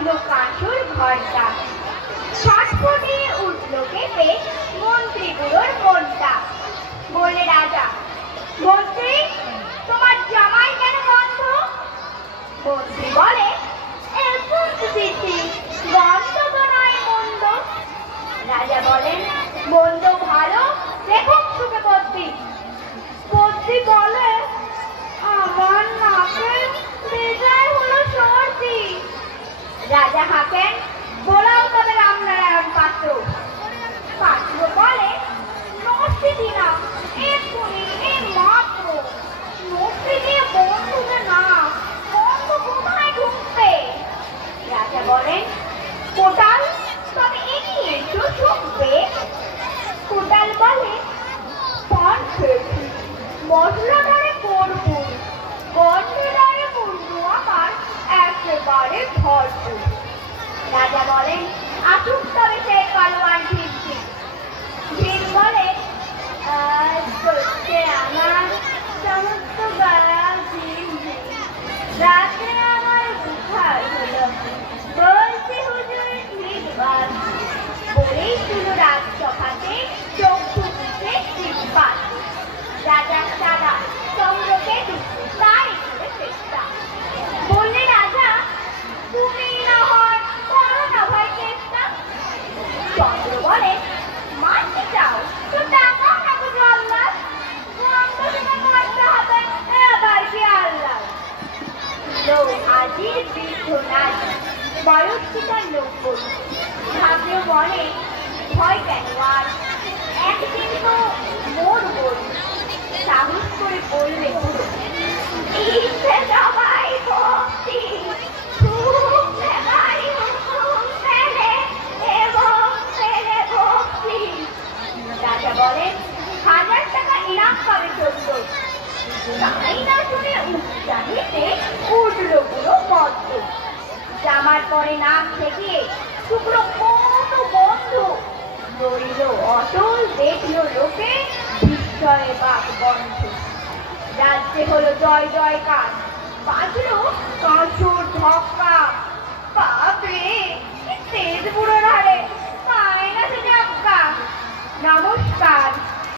বাজলো কাঁসুর ঘন্টা, ছটফটিয়ে উঠল কেঁপে মন্ত্রীগুলোর মনটা। বললে রাজা, মন্ত্রী তোমার জামাই কেন বন্ধ? মন্ত্রী বলে, গন্ধ তো নয় মন্দ। রাজা বলেন, মন্দ ভালো দেখুক সুখে বদ্যি। বদ্যি বলে, আমার নাকের বেজায় হলো সর্দি। রাজা হাঁকেন, বলাও তবে রামনারায়ণ পাত্র। পাত্র বলে, নষ্টি দিনা এক্ষুনি এই মাত্র নষ্টি দিয়ে বন্ধুকে না বন্ধ কোথায় ঢুকবে? রাজা বলেন, কোটাল তবে এগিয়ে এসো শুনবে। কোটাল বলে, পান খেয়েছি মশলাদারে করবো, গন্ধদারে মুন্ডু আমার একেবারে ভরপুর। রাজা বলেন, আসুক তবে সেই পালোয়ান ঝিমঝি। ঝিম বলে, করছে আমার সমস্ত গায়া ঝিমঝি, রাত্রে আমার বুঝার হলো, বলছি হুজুর ঠিকবার। বলেই ছিল রাজসভাতে চক্ষু মুখে ঠিকবার। রাজা সাদা চন্দ্রকে তাই করে চেষ্টা। বললে রাজা, তুমি না হয় করো না ভাই চেষ্টা। চন্দ্র বলে, মারতে চাও তো টাকাও না গো জল্লাদ, গন্ধ শুনে মারতে হবে এবার কি আল্লাহ। লোক হাজির বৃদ্ধ নারী, বয়স ছিটার লোক বলি। ভাবলো মনে, ভয় কেন আর, একদিন তো মরবো। সাহস করে বললে পুরো, ইচ্ছে সবাই ভক্তি, খুব সেবাই হুকুম ফেলে এবং ফেলে ভক্তি। রাজা বলেন, 1000 টাকা ইনাম পাবে চোদ্দ। তাই না শুনে উৎসাহিতে উঠল পুরো পদ্ম। জামার পরে নাম থেকে টুকরো কত বন্ধু, রইল অটল দেখল লোকে বিস্ময়ে বাক বন্ধ। রাজ্যে হলো জয় জয়কার, বাজলো কাঁসুর ধক্কা। বাপরে তেজ বুড়োর হারে পায় না সে ধাক্কা। নমস্কার।